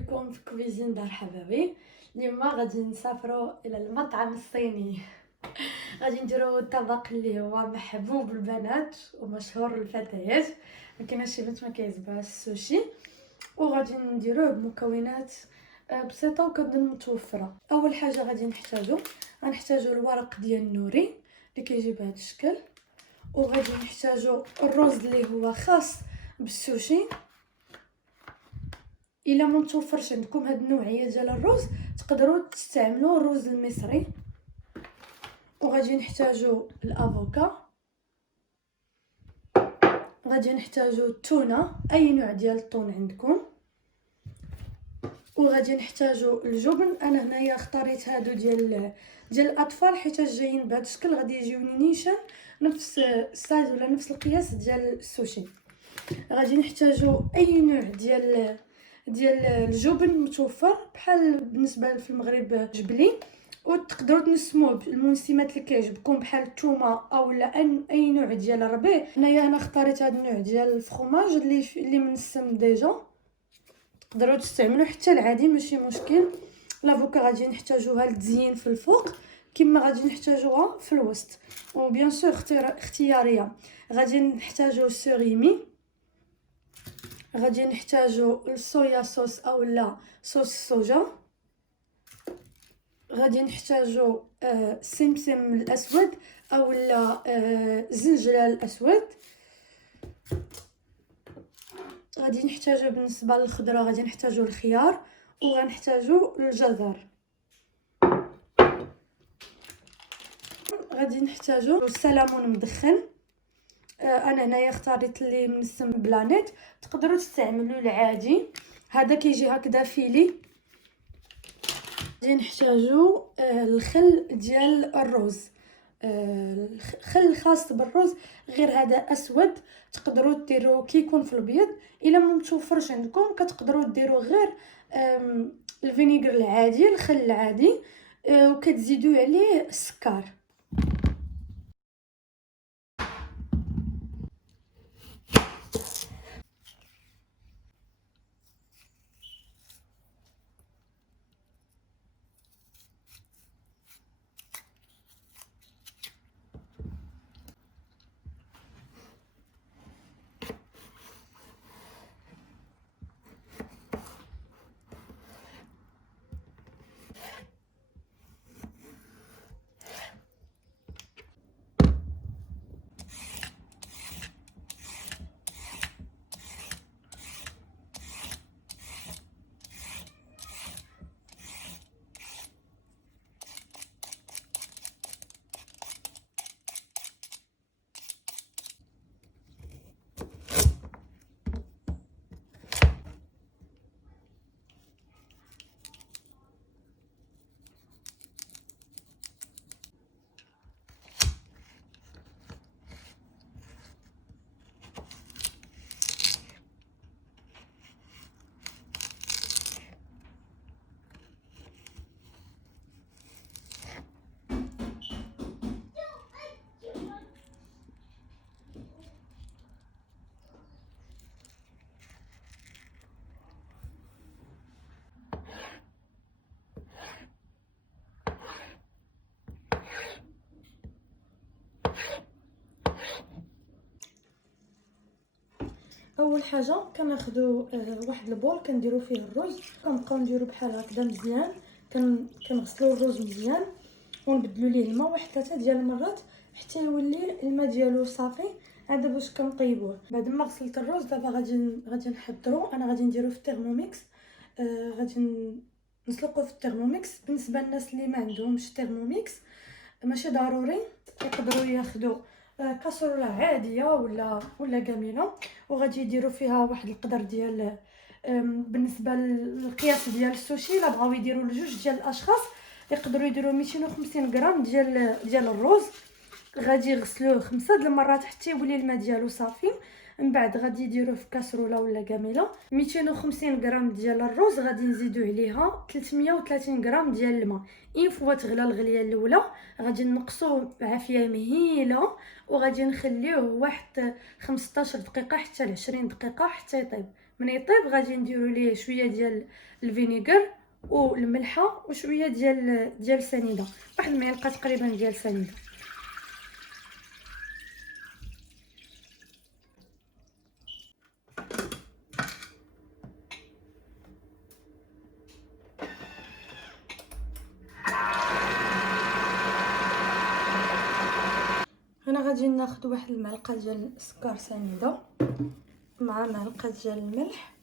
بكم في كويزين دار حبابي. اليوم غادي نسافروا الى المطعم الصيني. غادي نديروا طبق اللي هو محبوب البنات ومشهور للفتيات، ما كايناش شي بنت ما كيعجبهاش السوشي، وغادي نديروه بمكونات بسيطه وكتظن متوفره. اول حاجه غادي غنحتاجو الورق ديال النوري اللي كيجي بهذا الشكل، وغادي نحتاجو الرز اللي هو خاص بالسوشي. الا ما متوفرش عندكم هاد النوعيه ديال الرز تقدروا تستعملوا الرز المصري. وغادي نحتاجوا الافوكا، غادي نحتاجوا التونه، اي نوع ديال الطون عندكم، وغادي نحتاجوا الجبن. انا هنايا اختاريت هادو ديال الاطفال حيت جايين بهذا الشكل، غادي يجيو نيشان نفس السايز ولا نفس القياس ديال السوشي. غادي نحتاجوا اي نوع ديال الجبن متوفر، بحال بالنسبه في المغرب جبلي، وتقدروا تنسموه بالمنسمات اللي كيعجبكم بحال الثومه او اي نوع ديال الربيع. انا اختاريت هذا النوع ديال الفرماج اللي منسم ديجا، تقدروا تستعملوا حتى العادي ماشي مشكل. لافوكا غادي نحتاجوها للتزيين في الفوق كما غادي نحتاجوها في الوسط، وبيان سور اختياريه. غادي نحتاجو السوريمي، غادي نحتاجو الصويا صوص او لا صوص الصوجا، غادي نحتاجو السمسم الاسود او لا الزنجلال الاسود. غادي نحتاجو بالنسبه للخضره غادي نحتاجو الخيار، وغنحتاجو الجزر. غادي نحتاجو السلمون مدخن، انا هنايا اختاريت اللي منسم بلانيت، تقدروا تستعملوا العادي، هذا كيجي هكذا فيلي. غادي نحتاجو الخل ديال الرز، الخل خاص بالرز، غير هذا اسود، تقدروا ديروا كيكون في الابيض. الا ما متوفرش عندكم كتقدروا ديروا غير الفينيغر العادي، الخل العادي، وكتزيدوا عليه السكر. اول حاجه كناخذوا واحد البول كنديروا فيه الرز، كنبقاو نديروا بحال هكذا مزيان، كنغسلوا الرز مزيان ونبدلوا ليه الماء واحد 3 ديال المرات حتى يولي الماء ديالو صافي. هذا باش كنطيبوه. بعد ما غسلت الرز دابا غادي نحضروا. انا غادي نديرو في الترموميكس، غادي نسلقوه في الترموميكس. بالنسبه للناس اللي ما عندهمش ترموميكس ماشي ضروري، يقدروا ياخذوا كاسرولة عاديه ولا كاميله، وغادي يديروا فيها واحد القدر ديال بالنسبه للقياس ديال السوشي. الا بغاو يديروا لجوج ديال الاشخاص يقدروا يديروا 250 غرام ديال الرز. غادي يغسلوه 5 د المرات حتى يولي الماء ديالو صافي. من بعد غادي يديروه في كاسرولة ولا كاميله. 250 غرام ديال الرز غادي نزيدوا عليها 330 غرام ديال الماء. اين فوا تغلى الغليه الاولى غادي نقصوه بعافيه مهيله، وغادي نخليوه واحد 15 دقيقه حتى ل 20 دقيقه حتى يطيب. من يطيب غادي نديروا ليه شويه ديال الفينيغر والملحه وشويه ديال السنيده، واحد المعلقه تقريبا ديال السنيده. هنا غادي ناخذ واحد المعلقه ديال السكر سنيده مع معلقه ديال الملح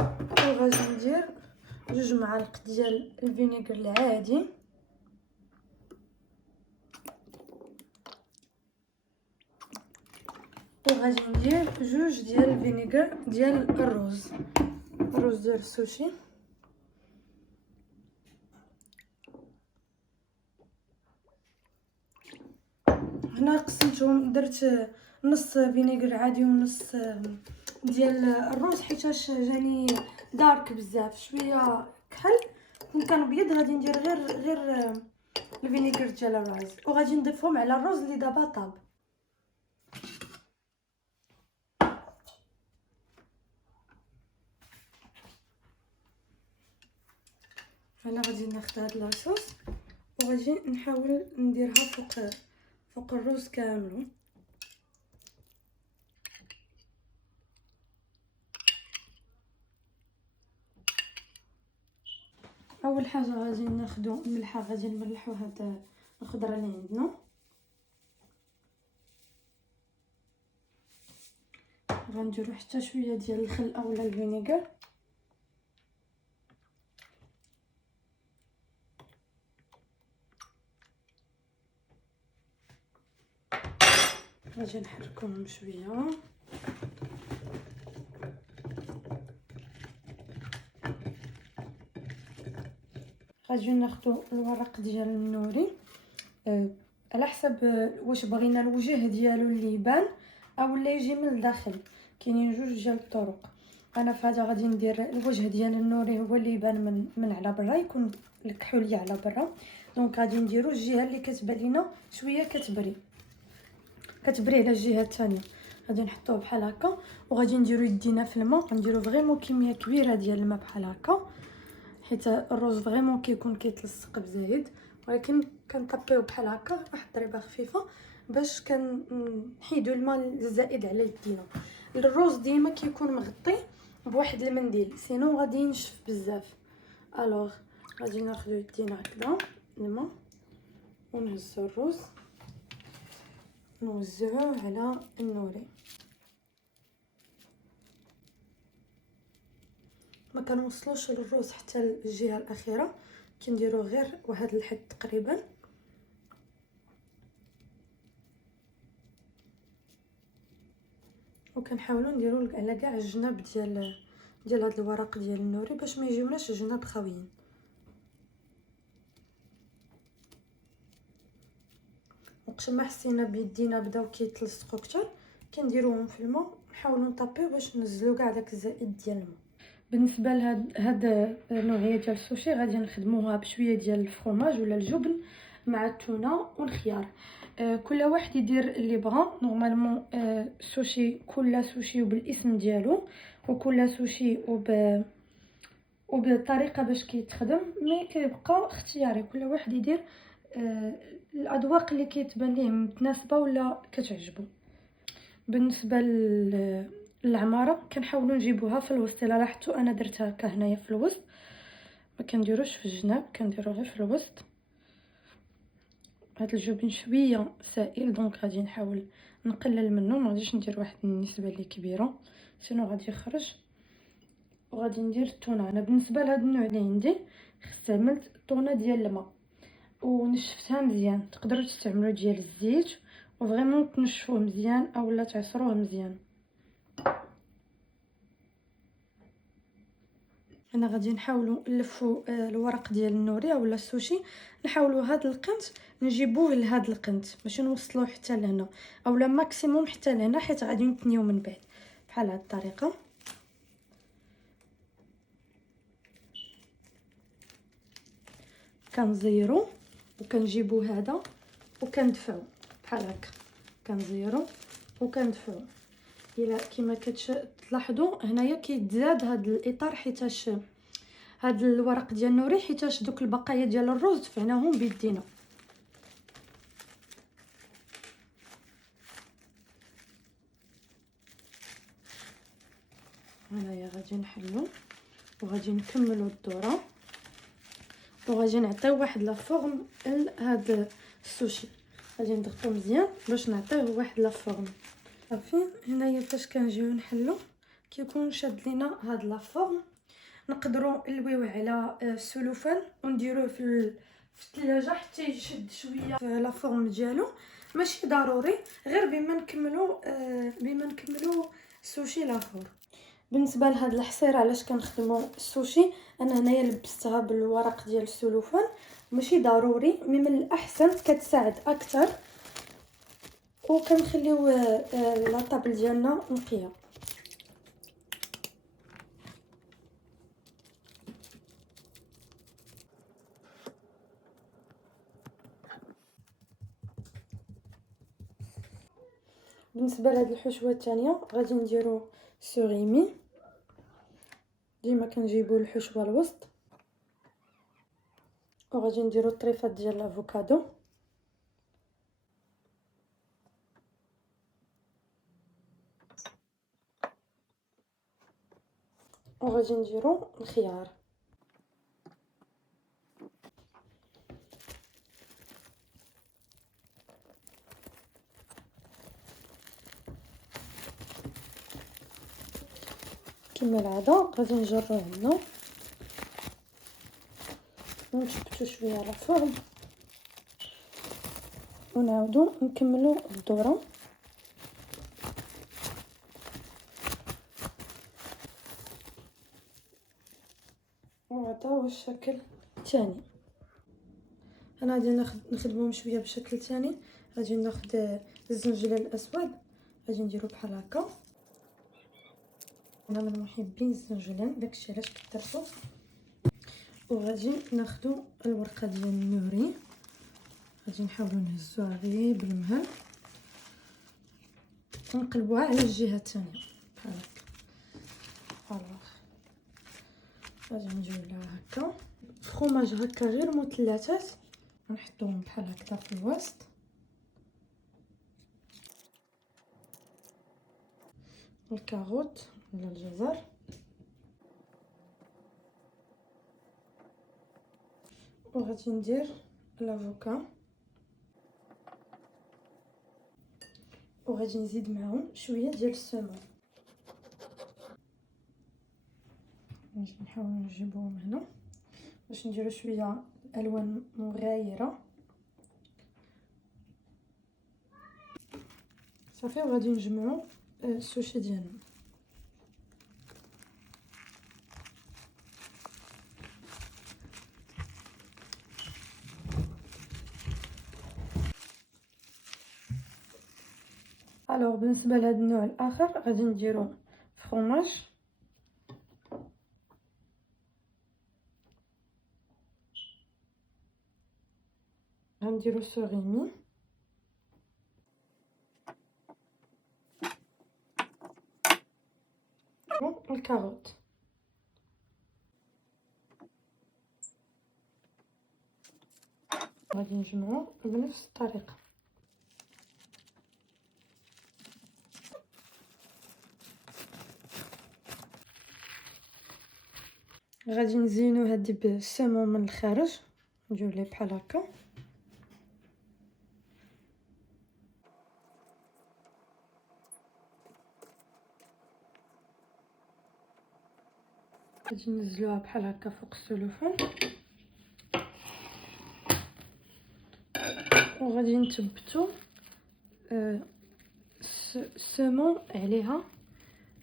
وغادي ندير 2 معالق ديال الفينيغر العادي وغادي ندير 2 ديال الفينيغر ديال الرز ديال السوشي. هنا قسمتهم، درت نص فينيغر عادي ونص ديال الرز حيتاش جاني دارك بزاف، شويه كحل. كون كان ابيض غادي ندير غير الفينيغر ديال الرز، وغادي نضيفهم على الرز اللي دابا طاب. انا غادي ناخذ هاد لاصوص وغادي نحاول نديرها فوق الرز كامل. اول حاجه غادي ناخذوا الملحه، غادي نملحوا هاد الخضره اللي عندنا. غنديروا حتى شويه ديال الخل اولا الفينيغر، غادي نحركوهم شويه. غادي ناخذوا الورق ديال النوري على حسب واش بغينا الوجه ديالو اللي يبان او لا يجي من الداخل. كاينين 2 ديال الطرق. انا في هذا غادي ندير الوجه ديال النوري هو اللي يبان من على برا، يكون الكحوليه على برا. دونك غادي نديرو الجهه اللي كتبان لينا شويه كتبري على الجهه الثانيه. غادي نحطوه بحال هكا وغادي نديرو يدينا في الماء، غنديرو فريمون كميه كبيره ديال الماء بحال هكا، حيت الرز فريمون كيكون كيتلصق بزايد. ولكن كنطبيو بحال هكا واحد الضريبه خفيفه باش كنحيدو الماء الزائد على يدينا. الرز ديما كيكون مغطي بواحد المنديل، سينو غادي ينشف بزاف. الوغ غادي ناخذ يدينا هكذا الماء ونهزو الرز نوزعوه على النوري. ما كنوصلوش للروز حتى الجهه الاخيره، كنديرو غير واحد الحد تقريبا. وكنحاولوا نديرو على كاع الجناب ديال هذا الورق ديال النوري باش ما يجيوناش الجناب خاويين. وقت ما حسينا بيدينا بداو كيتلصقوا اكثر كنديروهم في الماء، نحاولوا نطابيو باش ننزلوا كاع داك الزائد ديال الماء. بالنسبه لهاد النوعيه ديال السوشي غادي نخدموها بشويه ديال الفرomاج ولا الجبن مع التونه والخيار. كل واحد يدير اللي بغا. نورمالمون السوشي كل سوشي وبالاسم ديالو، وكل سوشي وبالطريقه باش كيتخدم، مي كيبقى اختياري. كل واحد يدير الاذواق اللي كيتبان ليه متناسبه ولا كتعجبو. بالنسبه العماره كنحاولوا نجيبوها في الوسط. الا لاحظتوا انا درتها هكا هنايا في الوسط، ما كنديروش في الجناب، كنديرو غير في الوسط. هاد الجبن شويه سائل دونك غادي نحاول نقلل منه، ما غاديش ندير واحد النسبه اللي كبيره سينو غادي يخرج. وغادي ندير التونه. انا بالنسبه لهاد النوع اللي عندي استعملت التونه ديال الماء ونشفتها مزيان. تقدروا تستعملوا ديال الزيت وفريمون تنشفوه مزيان اولا تعصروه مزيان. انا غادي نحاولوا نلفوا الورق ديال النوري اولا السوشي، نحاولوا هاد القنت نجيبوه لهاد القنت، ماشي نوصلوه حتى لهنا اولا ماكسيموم حتى لهنا، حيت غادي نتنيو من بعد بحال هاد الطريقه. كنزيرو وكنجيبو هذا وكندفعو بحال هكا كنزيرو وكندفعو. الا كما تلاحظوا هنايا كيتزاد هذا الاطار حيتاش هاد الورق ديال النوري حيتاش دوك البقايا ديال الرز دفعناهم بيدينا. هنايا غادي نحلو وغادي نكملوا الدوره وغادي نعطيو واحد لا فورم لهاد السوشي. غادي نضغطو مزيان باش نعطيوه واحد لا فورم. صافي هنايا فاش كنجيو نحلو كيكون شاد لينا هاد لا فورم. نقدروا نلويوه على السلوفان ونديروه في الثلاجه حتى يشد شويه في لا فورم ديالو. ماشي ضروري، غير بما نكملوا السوشي لاخر. بالنسبه لهاد الحصير علاش كنخدموا السوشي، انا هنايا لبستها بالورق ديال السلوفان، ماشي ضروري، مي من الاحسن كتساعد اكثر وكنخليو لا طابل ديالنا نقيه. بالنسبه لهاد الحشوه الثانيه غادي نديرو سوريمي. ديما كنجيبو الحشوه الوسط وغادي نديرو طريفات ديال الافوكادو وغادي نديرو الخيار. كما العاده غادي نجروه هنا ونثبتو شويه على الفرن ونعاودو نكملو الدوره. وهذا هو الشكل الثاني. انا غادي نخدمهم شويه بشكل ثاني. غادي ناخذ الزنجبيل الاسود غادي نديرو بحال هكا. انا من محبين الزنجبيل داكشي علاش كثرتو. وغادي ناخذ الورقه ديال النوري غادي نحاولوا نهزوها غير بالمهل ونقلبوها على الجهه الثانيه بحال هكا. خلاص غادي نجيو لها هكا فخوماج هكا غير مثلثات ونحطوهم بحال هكا في الوسط. الكاروت ولا الجزر وغادي ندير الافوكا وغادي نزيد معاهم شويه ديال السمون. نجي نحاول نجيبهم هنا باش نديرو شويه الوان مغايره. صافي وغادي نجمعو السوشي ديالنا. الوغ بالنسبه لهذا النوع الاخر غادي نديرو فرomاج غنديرو سوريمي والكاروت. غادي نجمعو بنفس الطريقه. غادي نزينو هادي بالسمون من الخارج نديرو ليه بحال هكا. غادي ننزلوها بحال هكا فوق السلوفان وغادي نثبتو السمون عليها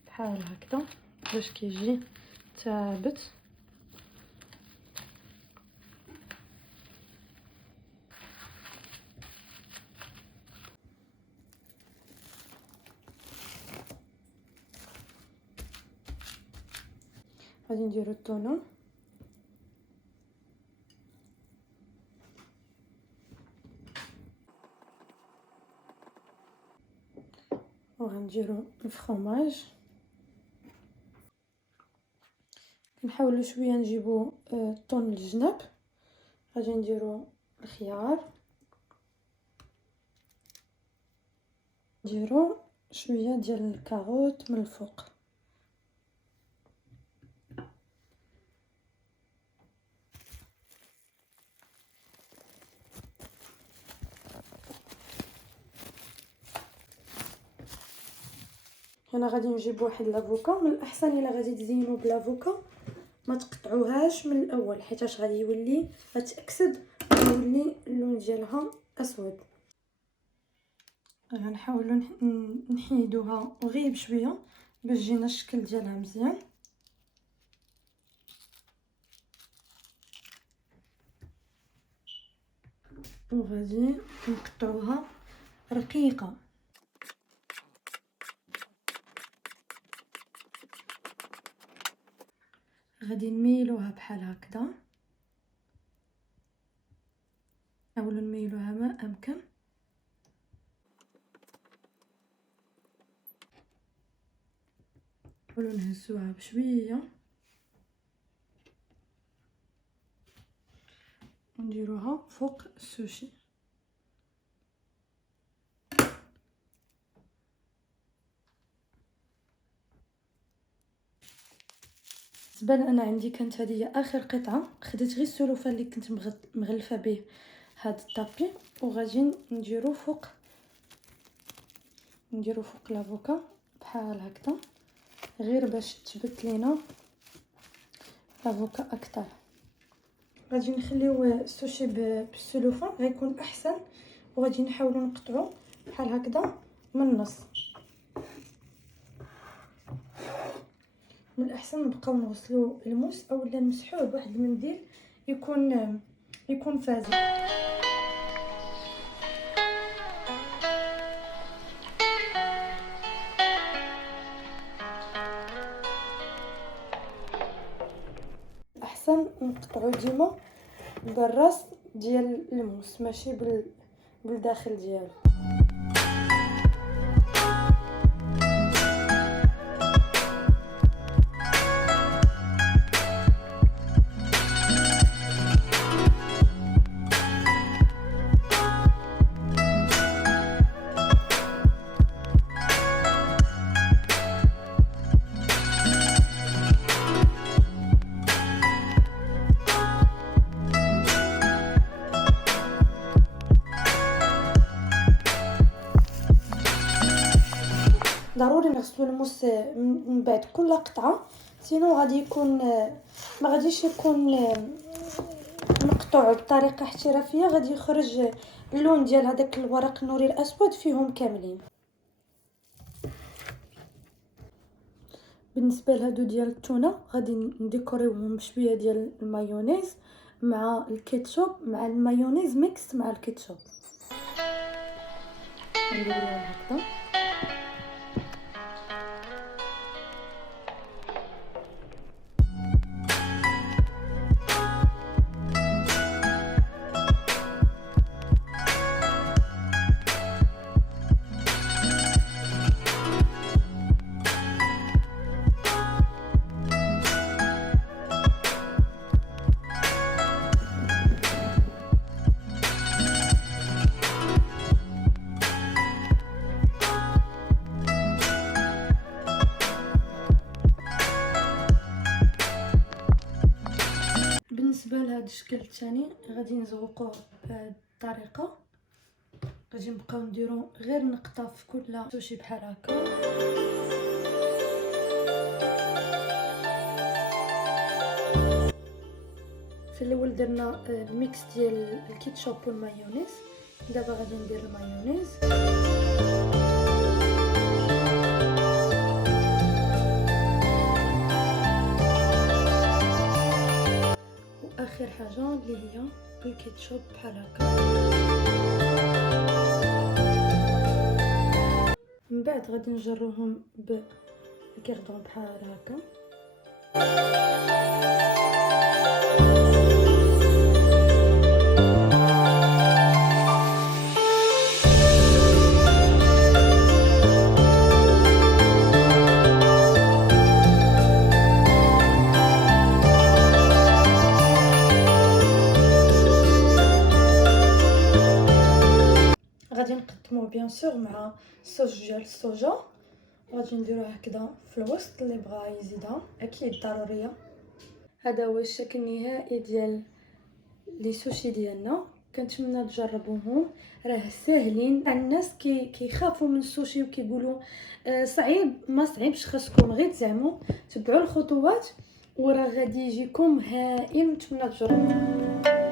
بحال هكذا باش كيجي ثابت. غادي نديرو التونه وغنديرو الفرomاج. نحاولوا شويه نجيبو الطون الجناب. غادي نديرو الخيار، نديرو شويه ديال الكاروت من الفوق. هنا غادي نجيب واحد لافوكا. من الاحسن الا غادي تزينوا بلافوكا ما تقطعوهاش من الاول، حيتاش غادي يولي غتاكسد ويولي اللون ديالها اسود. غنحاولوا نحيدوها غير بشويه باش يجينا الشكل ديالها مزيان. وغادي نقطعوها رقيقه. غادي نميلوها بحال هكذا، نحاولوا نميلوها ما امكن. نحاولوا نهزوها بشويه ونديروها فوق السوشي. بالنسبه انا عندي كانت هذه هي اخر قطعه. خديت غير السلوفان اللي كنت مغلفه به هاد الطابي، وغادي نديرو فوق لافوكا بحال هكذا، غير باش تثبت لينا لافوكا اكثر. غادي نخليو السوشي بالسلوفان غيكون احسن، وغادي نحاولوا نقطعو بحال هكذا من النص. من الاحسن نبقاو نغسلو الموس اولا نمسحوه بواحد المنديل يكون فازع. احسن نقطعو ديما بالراس ديال الموس ماشي بالداخل ديالو. ضروري نغسلوا الموس من بعد كل قطعه، سينو غادي يكون ما غاديش يكون مقطوع بطريقه احترافيه، غادي يخرج اللون ديال هذاك الورق النوري الاسود فيهم كاملين. بالنسبه لهادو ديال التونه غادي نديكوريوهم بشويه ديال المايونيز مع الكيتشوب، مع المايونيز ميكس مع الكيتشوب. نديرو هكذا. بالنسبه لهذا الشكل الثاني غادي نزوقوه بهذه الطريقه. غادي نبقاو نديرو غير نقطه في كل سوشي بحال هكا. في الاول درنا الميكس ديال الكيتشوب والمايونيز، دابا غادي ندير المايونيز. واخر حاجه اللي هي الكيتشوب بحال هكا. من بعد غادي نجروهم بالكيردون بحال هكا. نقطموه بيان سور مع الصوص ديال الصوجا. غادي نديروه هكذا في الوسط، اللي بغا يزيدها اكيد ضروريه. هذا هو الشكل النهائي ديال لي سوشي ديالنا. كنتمنى تجربوهم، راه ساهلين. الناس كيخافوا من السوشي وكيقولوا صعيب. ما صعيبش، خاصكم غير تزعموا تبعوا الخطوات وراه غادي يجيكم هائل. نتمنى تجربوا.